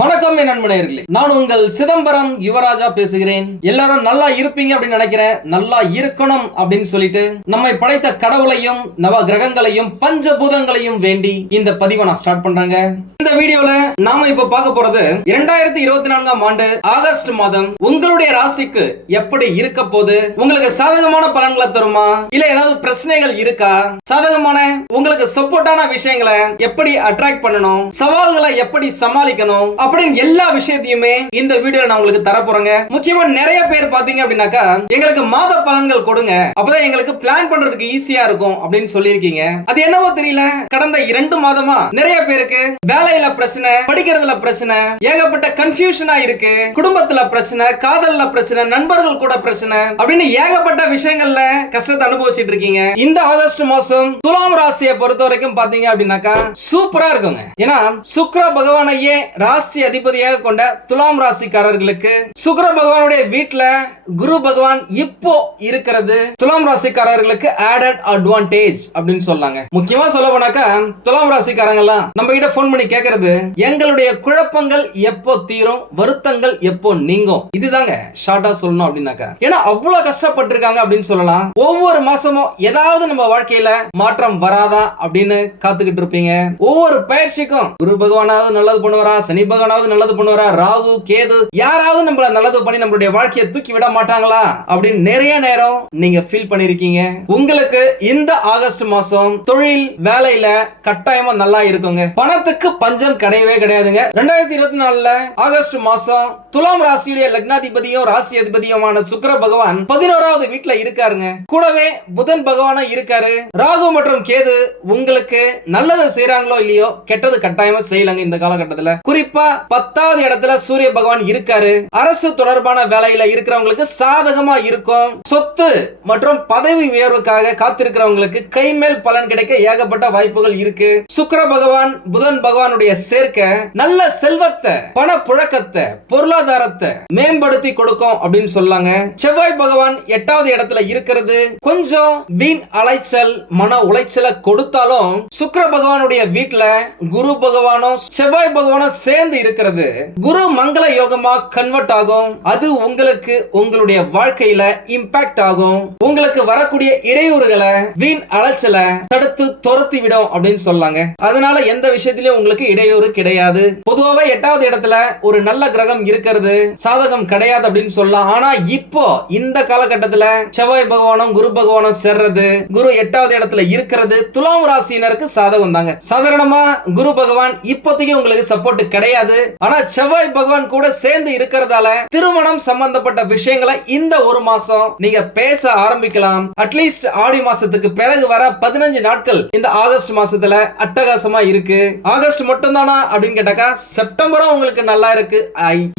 வணக்கம் என் நண்பர்களே, நான் உங்கள் சிதம்பரம் யுவராஜா பேசுகிறேன். எல்லாரும் நல்லா இருப்பீங்க அப்படின்னு நினைக்கிறேன். நல்லா இருக்கணும் அப்படின்னு சொல்லிட்டு நம்மை படைத்த கடவுளையும் நவ கிரகங்களையும் பஞ்சபூதங்களையும் வேண்டி இந்த பதிவை நான் ஸ்டார்ட் பண்றேங்க. இந்த வீடியோல நாம இப்ப பார்க்க போறது 2024ஆம் ஆண்டு ஆகஸ்ட் மாதம் உங்களுடைய ராசிக்கு எப்படி இருக்க போது, உங்களுக்கு சாதகமான பலன்களை தருமா, இல்ல ஏதாவது பிரச்சனைகள் இருக்கா, சாதகமான உங்களுக்கு சப்போர்ட்டான விஷயங்களை எப்படி அட்ராக்ட் பண்ணணும், சவால்களை எப்படி சமாளிக்கணும் அப்படின்னு எல்லா விஷயத்தையுமே இந்த வீடியோல நான் உங்களுக்கு தர போறேங்க. முக்கியமா நிறைய பேர் பாத்தீங்க அப்படின்னாக்கா எங்களுக்கு மாத பலன்கள் கொடுங்க, அப்பதான் எங்களுக்கு பிளான் பண்றதுக்கு ஈஸியா இருக்கும் அப்படின்னு சொல்லியிருக்கீங்க. அது என்னவோ தெரியல, கடந்த 2 மாதமா நிறைய பேருக்கு வேலையில பிரச்சனை, படிக்கிறதுல பிரச்சனை, ஏகப்பட்ட கன்ஃபியூஷனா இருக்கு, குடும்பத்துல பிரச்சனை, காதல்ல பிரச்சனை, நண்பர்கள் கூட பிரச்சனை அப்படின்னு ஏகப்பட்ட விஷயங்கள்ல கஷ்டத்தை அனுபவிச்சுட்டு இருக்கீங்க. இந்த ஆகஸ்ட் மாசம் துலாம் ராசியை பொறுத்த வரைக்கும் பாத்தீங்க அப்படின்னாக்கா சூப்பரா இருக்குங்க. ஏன்னா சுக்கிர பகவானையே ராசி அதிபதியாக கொண்ட துலாம் ராசிக்காரர்களுக்கு சுக்கிர பகவானுடைய வீட்டுல குரு பகவான் இப்போ இருக்கிறது துலாம் ராசிக்காரர்களுக்கு ஆடட் அட்வான்டேஜ் அப்படின்னு சொல்லாங்க. முக்கியமா சொல்ல போனாக்கா துலாம் ராசிக்காரங்க எல்லாம் நம்ம கிட்ட போன் பண்ணி கேக்குறது, எங்களுடைய குழப்பங்கள் எப்போ தீரும், வருத்தங்கள் எப்போ நீங்கும். இதுதாங்க ஷார்ட்டா சொல்லணும் அப்படின்னாக்கா. ஏன்னா அவ்வளவு கஷ்டப்பட்டு இருக்காங்க அப்படின்னு சொல்லலாம். ஒவ்வொரு மாசமும் ஏதாவது நம்ம வாழ்க்கையில மாற்றம் வராதா அப்படின்னு காத்துக்கிட்டு இருப்பீங்க. ஒவ்வொரு பயிற்சிக்கும் குரு பகவானாவது நல்லது பண்ணுவாரா, சனி பகவானாவது நல்லது பண்ணுவாரா, ராகு கேது யாராவது நம்மள நல்லது பண்ணி நம்மளுடைய வாழ்க்கையை தூக்கி விட மாட்டாங்களா அப்படின்னு நிறைய நேரம் நீங்க ஃபீல் பண்ணிருக்கீங்க. உங்களுக்கு இந்த ஆகஸ்ட் மாசம் தொழில் வேலையில கட்டாயமா நல்லா இருக்குங்க. பணத்துக்கு பஞ்சம் கிடையவே கிடையாதுங்க. 2024 ஆகஸ்ட் மாசம் துலாம் ராசியுடைய லக்னாதிபதியும் ராசி அதிபதியுமான சுக்கிர பகவான் 11வது வீட்டுல இருக்காருங்க. கூடவே புதன் பகவானும் இருக்காரு. ராகு மற்றும் கேது உங்களுக்கு நல்லது செய்யறாங்களோ இல்லையோ கெட்டது கட்டாயமா செய்யலங்க. இந்த காலகட்டத்துல குறிப்பா 10வது இடத்துல சூரிய பகவான் இருக்காரு. அரசு தொடர்பான வேலையில இருக்கிறவங்களுக்கு சாதகமா இருக்கும். சொத்து மற்றும் பதவி உயர்வுக்காக காத்திருக்கிறவங்களுக்கு கைமேல் பலன் கிடைக்க ஏகப்பட்ட வாய்ப்புகள் இருக்கு. சுக்கிர பகவான் புதன் பகவானுடைய சேர்க்கை நல்ல செல்வத்தை, பண புழக்கத்தை, பொருளாதாரத்தை மேம்படுத்தி கொடுக்கும் அப்படின்னு சொல்லாங்க. செவ்வாய் பகவான் 8வது இடத்துல இருக்கிறது கொஞ்சம் வீண் அலைச்சல், மன உளைச்சலை கொடுத்தாலும் சுக்கிர பகவானுடைய வீட்டுல குரு பகவானும் செவ்வாய் பகவானும் சேர்ந்து இருக்கிறது குரு மங்கள யோகமா கன்வெர்ட் ஆகும். அது உங்களுக்கு உங்களுடைய வாழ்க்கையில இம்பாக்ட் ஆகும். உங்களுக்கு வரக்கூடிய இடையூறுகளை, வீண் அலைச்சலை தடுத்து துரத்தி விடும் அப்படின்னு சொல்லாங்க. அதனால எந்த விஷயத்திலும் உங்களுக்கு இடையூறு கிடையாது. பொதுவாக 8வது இடத்துல ஒரு நல்ல கிரகம் இருக்கிறது சாதகம் கிடையாது அப்படின்னு சொல்லலாம். ஆனா இப்போ இந்த காலகட்டத்துல செவ்வாய் பகவானும் குரு பகவானும் சேர்றது, குரு 8வது இடத்துல இருக்கிறது துலாம் ராசியினருக்கு சாதகம் தாங்க. சாதாரணமா குரு பகவான் இப்போதைக்கு உங்களுக்கு சப்போர்ட் கிடையாது. ஆனா செவ்வாய் பகவான் கூட சேர்ந்து இருக்கிறதால திருமணம் சம்பந்தப்பட்ட விஷயங்களை இந்த ஒரு மாசம் நீங்க பேச ஆரம்பிக்கலாம். அட்லீஸ்ட் ஆடி மாசத்துக்கு பிறகு வர 15 நாட்கள் இந்த ஆகஸ்ட் மாசத்துல அட்டகாசமா இருக்கு. ஆகஸ்ட் மட்டும் தானா அப்படின்னு கேட்டாக்கா செப்டம்பரும் உங்களுக்கு நல்லா இருக்கு.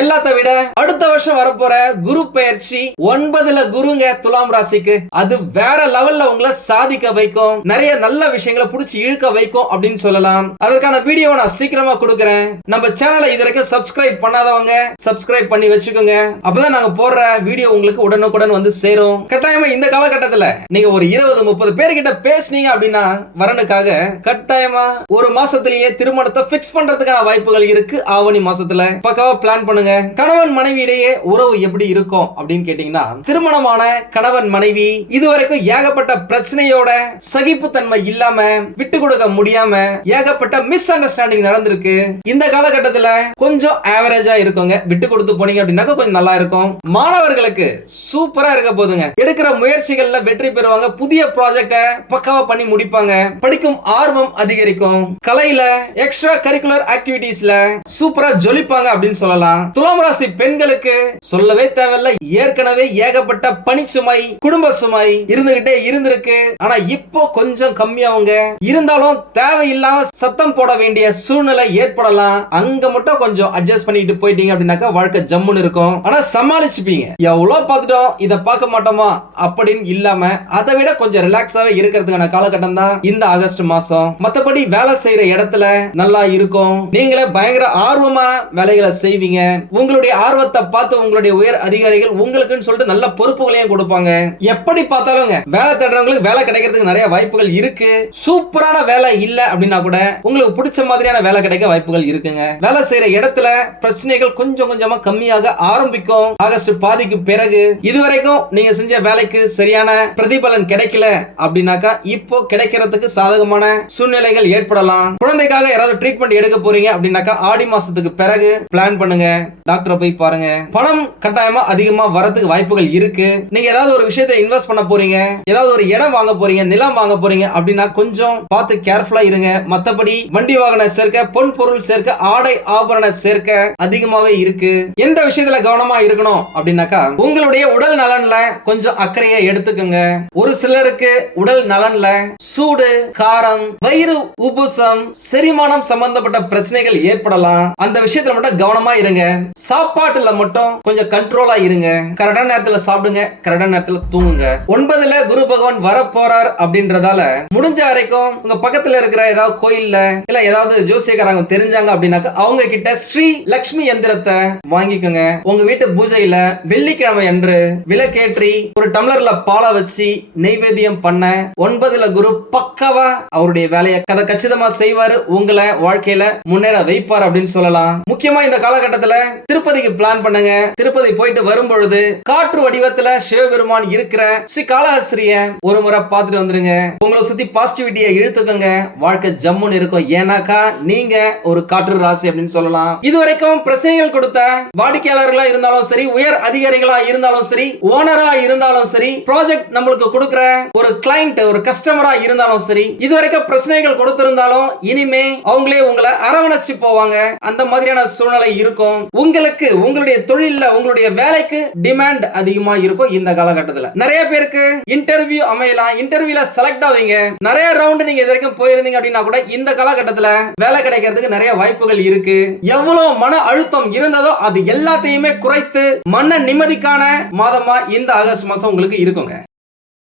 எல்லாத்த விட அடுத்த வருஷம் வரப்போற குரு பெயர்ச்சி 9ல குருங்க துலாம் ராசிக்கு, அது வேற லெவல்ல உங்களை சாதிக்க வைக்கும். நிறைய நல்ல விஷயங்களை புடிச்சு இழுக்க வைக்கும் அப்படின்னு சொல்லலாம். அதற்கான வீடியோ நான் சீக்கிரமா கொடுக்கிறேன். நம்ம சேனலை இதுவரைக்கும் சப்ஸ்கிரைப் பண்ணாதவங்க சப்ஸ்கிரைப் பண்ணி வச்சுக்கோங்க. அப்பதான் நாங்க போடுற வீடியோ உங்களுக்கு உடனுக்குடன் வந்து சேரும். கட்டாயமா இந்த காலகட்டத்துல நீங்க ஒரு 20-30 பேர்கிட்ட பேசுனீங்க அப்படின்னா வரனுக்காக கட்டாயமா ஒரு மாசத்திலேயே திருமணத்தை பிக்ஸ் பண்றதுக்கான வாய்ப்புகள் இருக்கு. ஆவணி மாசத்துல பக்காவா பிளான் பண்ணுங்க. கணவன் மனைவி இடையே உறவு எப்படி இருக்கும் அப்படின்னு கேட்டீங்கன்னா, திருமணமான கணவன் மனைவி இதுவரைக்கும் ஏகப்பட்ட பிரச்சனையோட சகிப்புத்தன்மை இல்லாம விட்டு கொடுக்க முடியாம ஏகப்பட்ட மிஸ் அண்டர்ஸ்டாண்டிங் நடந்திருக்கு. இந்த காலகட்டத்துல கொஞ்சம் ஆவரேஜா இருக்குங்க. விட்டு கொடுத்து போனீங்க அப்படின்னா கொஞ்சம் நல்லா இருக்கும். மாணவர்களுக்கு சூப்பரா இருக்க போதுங்க. எடுக்கிற முயற்சிகள்ல வெற்றி பெறுவாங்க. புதிய ப்ராஜெக்ட பக்காவா பண்ணி முடிப்பாங்க. படிக்கும் ஆர்வம் அதிகரிக்கும். கலையில எக்ஸ்ட்ரா கரிக்குலர் ஆக்டிவிட்டீஸ்ல சூப்பரா ஜொலிப்பாங்க அப்படின்னு சொல்லலாம். துலாம் ராசி பெண்களுக்கு சொல்லவே தேவையில்ல. ஏற்கனவே ஏகப்பட்ட பணிச்சுமை, குடும்ப சுமை இருந்துகிட்டே இருந்திருக்கு. ஆனா இப்போ கொஞ்சம் கம்மியாவுங்க. இருந்தாலும் தேவையில்லாம சத்தம் போட வேண்டிய சூழ்நிலை ஏற்படலாம். அங்க மட்டும் கொஞ்சம் அட்ஜஸ்ட் பண்ணிட்டு போயிட்டீங்க அப்படின்னாக்கா வாழ்க்கை ஜம்முன்னு இருக்கும். ஆனா சமாளிச்சுப்பீங்க. எவ்வளவு பார்த்துட்டோம், இதை பார்க்க மாட்டோமா அப்படின்னு இல்லாம அதை விட கொஞ்சம் ரிலாக்ஸாவே இருக்கிறதுக்கான காலகட்டம் தான் இந்த ஆகஸ்ட் மாசம். மத்தபடி வேலை செய்யற இடத்துல நல்லா இருக்கும். நீங்களே பயங்கர ஆர்வமா வேலைகளை செய்வீங்க. உங்களுடைய ஆர்வத்தை பார்த்து உங்களுடைய உயர் அதிகாரிகள் உங்களுக்குன்னு சொல்லிட்டு நல்ல பொறுப்புகளையும் கொடுப்பாங்க. எப்படி பார்த்தாலும் வேலை தேடுறவங்களுக்கு வேலை கிடைக்கிறதுக்கு நிறைய வாய்ப்புகள் இருக்கு. சூப்பரான வேலை இல்ல அப்படின்னா கூட உங்களுக்கு பிடிச்ச மாதிரியான வேலை கிடைக்க வாய்ப்புகள் இருக்குங்க. வேலை செய்யற இடத்துல பிரச்சனைகள் கொஞ்சம் கொஞ்சமா கம்மியாக ஆரம்பிக்கும். ஆகஸ்ட் பாதிக்கு பிறகு இதுவரைக்கும் நீங்க செஞ்ச வேலைக்கு சரியான பிரதிபலன் கிடைக்கல அப்படின்னாக்கா இப்போ கிடைக்கிறதுக்கு சாதகமான சூழ்நிலைகள் ஏற்படலாம். குழந்தைக்காக யாராவது ட்ரீட்மெண்ட் எடுக்க போறீங்க அப்படின்னாக்கா ஆடி மாசத்துக்கு பிறகு பிளான் பண்ணுங்க. டாக்டரை போய் பாருங்க. பணம் கட்டாயமா அதிகமா வரதுக்கு வாய்ப்புகள் இருக்கு. நீங்க ஏதாவது ஒரு விஷயத்தை இன்வெஸ்ட் பண்ண போறீங்க, ஏதாவது ஒரு இடம் வாங்க போறீங்க, நிலம் வாங்க போறீங்க அப்படின்னா கொஞ்சம் பார்த்து கேர்ஃபுல்லா இருங்க. மத்தபடி வண்டி வாகன சேர்க்க, பொன் பொருள் சேர்க்க, ஆடை ஆபரண சேர்க்க அதிகமாவே இருக்கு. எந்த விஷயத்துல கவனமா இருக்கணும் அப்படின்னாக்கா உங்களுடைய உடல் நலன்ல கொஞ்சம் அக்கறையை எடுத்துக்கோங்க. ஒரு சிலருக்கு உடல் நலன்ல சூடு, காரம், வயிறு உபுசம், செரிமானம் சம்பந்தப்பட்ட பிரச்சனைகள் ஏற்படலாம். அந்த விஷயத்துல மட்டும் கவனமா இருங்க. சாப்பாட்டுல மட்டும் கொஞ்சம் கண்ட்ரோலா இருங்க. கரெக்டான நேரத்துல சாப்பிடுங்க, கரெக்டான நேரத்துல தூங்குங்க. 9ல குரு பகவான் வர போறார் அப்படின்றதால முடிஞ்ச வரைக்கும் உங்க பக்கத்துல இருக்கிற ஏதாவது கோயில்ல இல்ல ஏதாவது ஜோசியக்காரங்க தெரிஞ்சாங்க அப்படின்னாக்க அவங்க கிட்ட ஸ்ரீ லட்சுமி எந்திரத்தை வாங்கிக்கோங்க. உங்க வீட்டு பூஜையில வெள்ளிக்கிழமை அன்று விளக்கேற்றி ஒரு டம்ளர்ல பாலை வச்சு நெய்வேத்தியம் பண்ண 9ல குரு பக்கவா அவருடைய வேலையை கச்சிதமா செய்வாரு. உங்களை வாழ்க்கையில முன்னேற வைப்பார் அப்படின்னு சொல்லலாம். முக்கியமா இந்த காலகட்டத்துல திருப்பதிக்கு பிளான் பண்ணுங்க. திருப்பதி போயிட்டு வரும்பொழுது காற்று வடிவத்துல சிவபெருமான் இருக்கிற ஸ்ரீ காளஹஸ்திரிய ஒரு முறை பார்த்துட்டு வந்துருங்க. உங்களை சுத்தி பாசிட்டிவிட்டியை இழுத்துக்கோங்க. வாழ்க்கை ஜம்முன்னு இருக்கும். ஏன்னாக்கா நீங்க ஒரு காற்று ராசி அப்படின்னு சொல்லலாம். இதுவரைக்கும் பிரச்சனைகள் கொடுத்த வாடிக்கையாளர்களா இருந்தாலும் சரி, உயர் அதிகாரிகளா இருந்தாலும் சரி, ஓனரா இருந்தாலும் சரி, ப்ராஜெக்ட் நம்மளுக்கு கொடுக்கிற ஒரு கிளையண்ட், ஒரு கஸ்டமரா இருந்தாலும் சரி, இதுவரைக்கும் பிரச்சனைகள் கொடுத்திருந்தாலும் இனிமே அவங்களே உங்களை அரவணைச்சு போவாங்க. அந்த மாதிரியான சூழ்நிலை இருக்கும். உங்களுக்கு உங்களுடைய தொழில்ல, உங்களுடைய வேலைக்கு டிமாண்ட் அதிகமா இருக்கும். இந்த காலகட்டத்தில் நிறைய பேருக்கு இன்டர்வியூ அமையலாம். இன்டர்வியூல செலக்ட் ஆவீங்க. நிறைய ரவுண்ட் நீங்க இதுவரைக்கும் போயிருந்தீங்க அப்படின்னா கூட இந்த காலகட்டத்தில் வேலை கிடைக்கிறதுக்கு நிறைய வாய்ப்புகள் இருக்கு. எவ்வளவு மன அழுத்தம் இருந்ததோ அது எல்லாத்தையுமே குறைத்து மன நிம்மதிக்கான மாதமா இந்த ஆகஸ்ட் மாசம் உங்களுக்கு இருக்குங்க.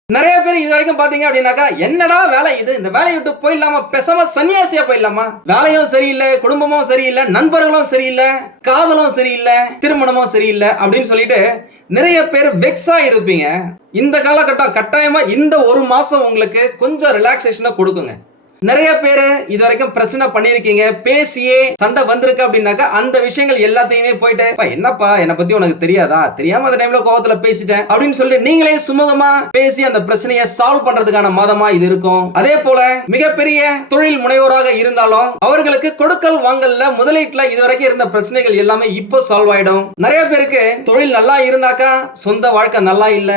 நிறைய பேர் இது வரைக்கும் பாத்தீங்க அப்படின்னாக்கா என்னடா வேலை இது, இந்த வேலையை விட்டு போயிடலாமா, பேசாம சன்னியாசியா போயிடலாமா, வேலையும் சரியில்லை, குடும்பமும் சரியில்லை, நண்பர்களும் சரியில்லை, காதலும் சரியில்லை, திருமணமும் சரியில்லை அப்படின்னு சொல்லிட்டு நிறைய பேர் வெக்ஸா இருப்பீங்க. இந்த காலகட்டம் கட்டாயமா இந்த ஒரு மாசம் உங்களுக்கு கொஞ்சம் ரிலாக்ஸேஷனை கொடுக்குங்க. நிறைய பேரு இது வரைக்கும் பிரச்சனை பண்ணிருக்கீங்க, பேசியே சண்டை வந்திருக்கு அப்படின்னாக்கா அந்த விஷயங்கள் எல்லாத்தையுமே போயிட்டு என்னப்பா என்னை பத்தி உனக்கு தெரியாதா, தெரியாம அந்த டைம்ல கோவத்துல பேசிட்டேன் அப்படின்னு சொல்லிட்டு நீங்களே சுமூகமா பேசி அந்த பிரச்சனையை சால்வ் பண்றதுக்கான மாதமா இது இருக்கும். அதே போல மிகப்பெரிய தொழில் முனைவோராக இருந்தாலும் அவர்களுக்கு கொடுக்கல் வாங்கல்ல முதலீட்டுல இதுவரைக்கும் இருந்த பிரச்சனைகள் எல்லாமே இப்போ சால்வ் ஆயிடும். நிறைய பேருக்கு தொழில் நல்லா இருந்தாக்கா சொந்த வாழ்க்கை நல்லா இல்ல,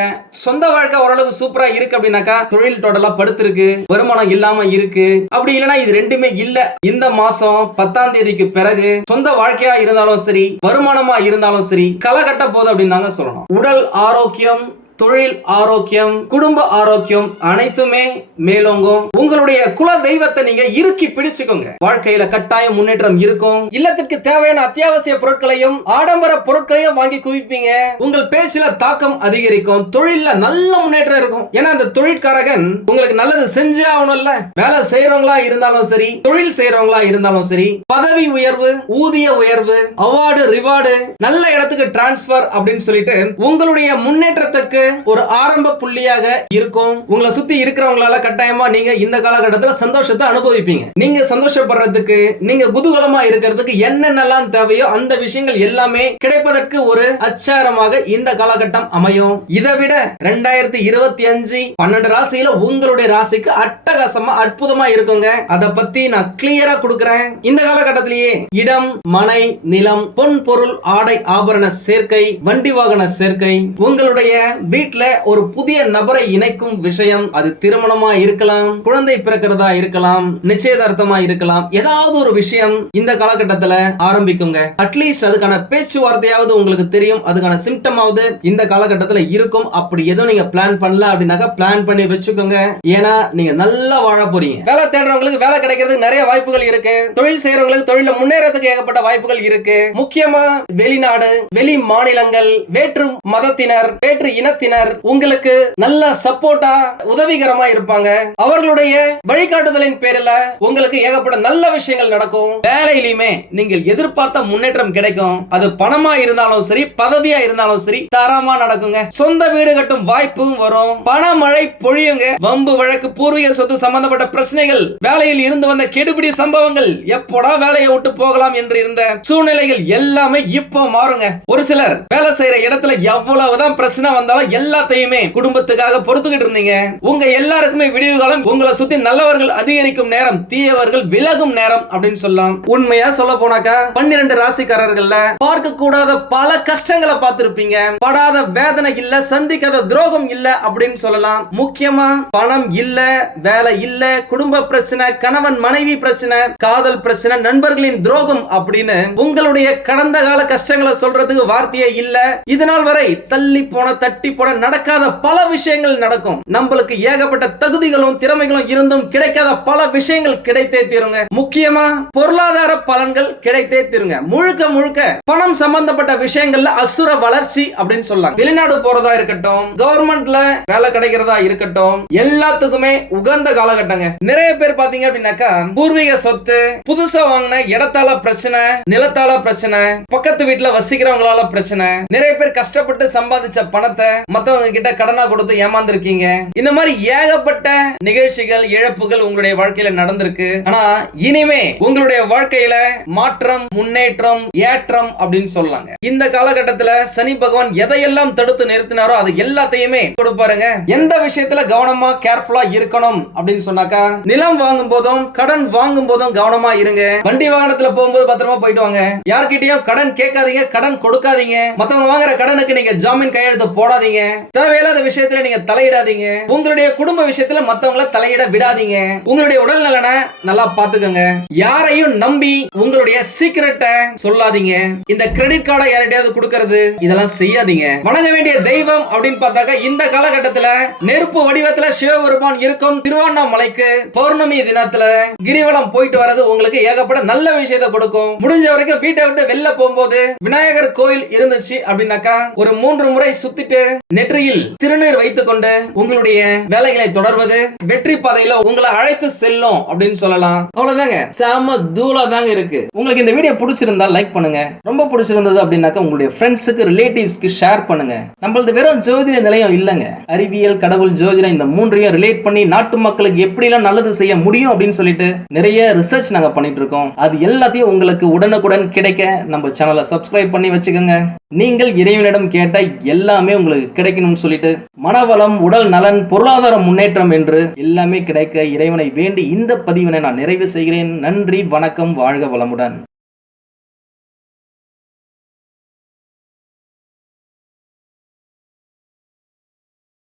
சொந்த வாழ்க்கை ஓரளவுக்கு சூப்பரா இருக்கு அப்படின்னாக்கா தொழில் டோட்டலா படுத்திருக்கு, வருமானம் இல்லாம இருக்கு. அப்படி இல்லனா இது ரெண்டுமே இல்ல. இந்த மாசம் 10ஆம் தேதிக்கு பிறகு சொந்த வாழ்க்கையா இருந்தாலும் சரி, வருமானமா இருந்தாலும் சரி, களகட்ட போது அப்படின்னு தாங்க சொல்லணும். உடல் ஆரோக்கியம், தொழில் ஆரோக்கியம், குடும்ப ஆரோக்கியம் அனைத்துமே மேலோங்கும். உங்களுடைய குல தெய்வத்தை நீங்க இறுக்கி பிடிச்சுக்கோங்க. வாழ்க்கையில கட்டாயம் முன்னேற்றம் இருக்கும். இல்லத்திற்கு தேவையான அத்தியாவசிய பொருட்களையும் ஆடம்பர பொருட்களையும் வாங்கி குவிப்பீங்க. உங்கள் பேச்சில தாக்கம் அதிகரிக்கும். தொழில நல்ல முன்னேற்றம் இருக்கும். ஏன்னா அந்த தொழிற்காரகன் உங்களுக்கு நல்லது செஞ்சே ஆகணும்ல. வேலை செய்யறவங்களா இருந்தாலும் சரி, தொழில் செய்யறவங்களா இருந்தாலும் சரி, பதவி உயர்வு, ஊதிய உயர்வு, அவார்டு, ரிவார்டு, நல்ல இடத்துக்கு டிரான்ஸ்பர் அப்படின்னு சொல்லிட்டு உங்களுடைய முன்னேற்றத்துக்கு ஒரு ஆரம்ப புள்ளியாக இருக்கும். உங்களை சுத்தி இருக்கிறவங்களால கட்டாயமா நீங்க இந்த காலகட்டத்தில் சந்தோஷத்தை அனுபவிப்பீங்க. நீங்க சந்தோஷப்படுறதுக்கு, நீங்க குதூகலமா இருக்கிறதுக்கு என்னென்னலாம் தேவையோ அந்த விஷயங்கள் எல்லாமே கிடைப்பதற்கு ஒரு அச்சாரமாக இந்த காலகட்டம் அமையும். இதை விட 2025 12 ராசியில உங்களுடைய ராசிக்கு அட்டகாசமா அற்புதமா இருக்குங்க. அதை பத்தி நான் கிளியரா கொடுக்கிறேன். இந்த காலகட்டத்திலேயே இடம், மனை, நிலம், பொன் பொருள், ஆடை ஆபரண சேர்க்கை, வண்டி வாகன சேர்க்கை, உங்களுடைய வீட்ல ஒரு புதிய நபரை இணைக்கும் விஷயம், அது திருமணமா இருக்கலாம், குழந்தை பிறக்கிறதா இருக்கலாம், நிச்சயதார்த்தமா இருக்கலாம், ஏதாவது ஒரு விஷயம் இந்த காலகட்டத்தில் ஆரம்பிக்குங்க. அட்லீஸ்ட் அதுக்கான பேச்சுவார்த்தையாவது உங்களுக்கு தெரியும், அதுக்கான சிம்டமாவது இந்த காலகட்டத்தில் இருக்கும். அப்படி எதுவும் நீங்க பிளான் பண்ணல அப்படின்னாக்கா பிளான் பண்ணி வச்சுக்கோங்க. ஏன்னா நீங்க நல்லா வாழ போறீங்க. வேலை தேடுறவங்களுக்கு வேலை கிடைக்கிறதுக்கு நிறைய வாய்ப்புகள் இருக்கு. தொழில் செய்யறவங்களுக்கு தொழில முன்னேறதுக்கு ஏகப்பட்ட வாய்ப்புகள் இருக்கு. முக்கியமா வெளிநாடு, வெளி மாநிலங்கள், வேற்று மதத்தினர், வேற்று இனத்தினர், கிரகத்தினர் உங்களுக்கு நல்ல சப்போர்ட்டா உதவிகரமா இருப்பாங்க. அவர்களுடைய வழிகாட்டுதலின் பேரில் உங்களுக்கு ஏகப்பட்ட நல்ல விஷயங்கள் நடக்கும். வேலையிலுமே நீங்கள் எதிர்பார்த்த முன்னேற்றம் கிடைக்கும். அது பணமா இருந்தாலும் சரி, பதவியா இருந்தாலும் சரி, தரமா நடக்குங்க. சொந்த வீடு கட்டும் வாய்ப்பும் வரும். பணமழை பொழியுங்க. வம்பு வழக்கு, பூர்வீக சொத்து சம்பந்தப்பட்ட பிரச்சனைகள், வேலையில் இருந்து வந்த கெடுபிடி சம்பவங்கள், எப்போடா வேலையை விட்டு போகலாம் என்று இருந்த சூழ்நிலைகள் எல்லாமே இப்போ மாறுங்க. ஒரு சிலர் வேலை செய்யற இடத்துல எவ்வளவுதான் பிரச்சனை வந்தாலும் எல்லாத்தையுமே குடும்பத்துக்காக பொறுத்துக்கிட்டு இருந்தீங்க. உங்க எல்லாருக்குமே விடிவு காலம். உங்களை சுத்தி நல்லவர்கள் அதிகரிக்கும் நேரம், தீயவர்கள் விலகும் நேரம் அப்படின்னு சொல்லலாம். உண்மையா சொல்ல போனாக்கா 12 ராசிக்காரர்கள்ல பார்க்க கூடாத பல கஷ்டங்களை பார்த்திருப்பீங்க. படாத வேதனை இல்ல, சந்திக்காத துரோகம் இல்ல அப்படின்னு சொல்லலாம். முக்கியமா பணம் இல்ல, வேலை இல்ல, குடும்ப பிரச்சனை, கணவன் மனைவி பிரச்சனை, காதல் பிரச்சனை, நண்பர்களின் துரோகம் அப்படின்னு உங்களுடைய கடந்த கால கஷ்டங்களை சொல்றதுக்கு வார்த்தையே இல்ல. இதனால் வரை தள்ளி போன, தட்டி போன, நடக்காத பல விஷயங்கள் நடக்கும். நம்மளுக்கு ஏகப்பட்ட தகுதிகளும் திறமைகளும் இருந்தும் கிடைக்காத பல விஷயங்கள் கிடைத்தே தீருங்க. முக்கியமா பொருளாதார பலன்கள் கிடைத்தே தீருங்க. முழுக்க முழுக்க பணம் சம்பந்தப்பட்ட விஷயங்கள்ல அசுர வளர்ச்சி அப்படின்னு சொல்லலாம். வெளிநாடு போறதா இருக்கட்டும், கவர்மெண்ட்ல வேலை கிடைக்கிறதா இருக்கட்டும், எல்லாத்துக்குமே உகந்த காலகட்டங்க. நிறைய பேர் பாத்தீங்க அப்படின்னாக்கா பூர்வீக சொத்து, புதுசா வாங்கின இடத்தால பிரச்சனை, நிலத்தால பிரச்சனை, பக்கத்து வீட்டுல வசிக்கிறவங்களால பிரச்சனை, நிறைய பேர் கஷ்டப்பட்டு சம்பாதிச்ச பணத்தை மத்தவங்க கிட்ட கடனா கொடுத்து ஏமாந்துருக்கீங்க. இந்த மாதிரி ஏகப்பட்ட நிகழ்ச்சிகள், இழப்புகள் உங்களுடைய வாழ்க்கையில நடந்திருக்கு. ஆனா இனிமே உங்களுடைய வாழ்க்கையில மாற்றம், முன்னேற்றம், ஏற்றம் அப்படின்னு சொல்லலாங்க. இந்த காலகட்டத்துல சனி பகவான் எதையெல்லாம் தடுத்து நிறுத்தினாரோ அது எல்லாத்தையுமே கொடுப்பாருங்க. எந்த விஷயத்துல கவனமா கேர்ஃபுல்லா இருக்கணும் அப்படின்னு சொன்னாக்கா, நிலம் வாங்கும் போதும் கடன் வாங்கும் போதும் கவனமா இருங்க. வண்டி வாகனத்துல போகும்போது பத்திரமா போயிட்டு வாங்க. யார்கிட்டயும் கடன் கேட்காதீங்க, கடன் கொடுக்காதீங்க. மத்தவங்க வாங்குற கடனுக்கு நீங்க ஜாமீன் கையெழுத்து போடாதீங்க. தேவையில்லாத விஷயத்துல நீங்க தலையிடாதீங்க. உங்களுடைய குடும்ப விஷயத்துல மத்தவங்களை தலையிட விடாதீங்க. உங்களுடைய உடல் நலனை நல்லா பாத்துக்கோங்க. யாரையும் நம்பி உங்களுடைய சீக்கிரட்டை சொல்லாதீங்க. இந்த கிரெடிட் கார்டை யார்கிட்டயாவது கொடுக்கிறது, இதெல்லாம் செய்யாதீங்க. வணங்க வேண்டிய தெய்வம் அப்படின்னு பார்த்தாக்கா, இந்த காலகட்டத்துல நெருப்பு வடிவத்துல சிவபெருமான் இருக்கும் திருவண்ணாமலைக்கு பௌர்ணமி தினத்துல கிரிவலம் போயிட்டு வரது உங்களுக்கு ஏகப்பட்ட நல்ல விஷயத்தை கொடுக்கும். முடிஞ்ச வரைக்கும் வீட்டை விட்டு வெளில போகும்போது விநாயகர் கோயில் இருந்துச்சு அப்படின்னாக்கா ஒரு 3 முறை சுத்திட்டு நெற்றியில் திருநீர் வைத்துக் கொண்டு உங்களுடைய வேலைகளை தொடர்வது வெற்றி பாதையில உங்களை அழைத்து செல்லும் அப்படின்னு சொல்லலாம். அவ்வளவுதாங்க. செம தூளா தாங்க இருக்கு. உங்களுக்கு இந்த வீடியோ பிடிச்சிருந்தா லைக் பண்ணுங்க. ரொம்ப பிடிச்சிருந்தது அப்படின்னாக்கா உங்களுடைய ஃப்ரெண்ட்ஸுக்கு, ரிலேட்டிவ்ஸ்க்கு ஷேர் பண்ணுங்க. நம்மளது வெறும் ஜோதிட நிலையம் இல்லங்க. அறிவியல், கடவுள், ஜோதிடம் இந்த 3ஐயும் ரிலேட் பண்ணி நாட்டு மக்களுக்கு எப்படி எல்லாம் நல்லது செய்ய முடியும் அப்படின்னு சொல்லிட்டு நிறைய ரிசர்ச் நாங்க பண்ணிட்டு இருக்கோம். அது எல்லாத்தையும் உங்களுக்கு உடனுக்குடன் கிடைக்க நம்ம சேனலை சப்ஸ்கிரைப் பண்ணி வச்சுக்கோங்க. நீங்கள் இறைவனிடம் கேட்ட எல்லாமே உங்களுக்கு கிடைக்கணும்னு சொல்லிட்டு மனவளம், உடல் நலன், பொருளாதார முன்னேற்றம் என்று எல்லாமே கிடைக்க இறைவனை வேண்டி இந்த பதிவினை நான் நிறைவு செய்கிறேன். நன்றி, வணக்கம், வாழ்க வளமுடன்.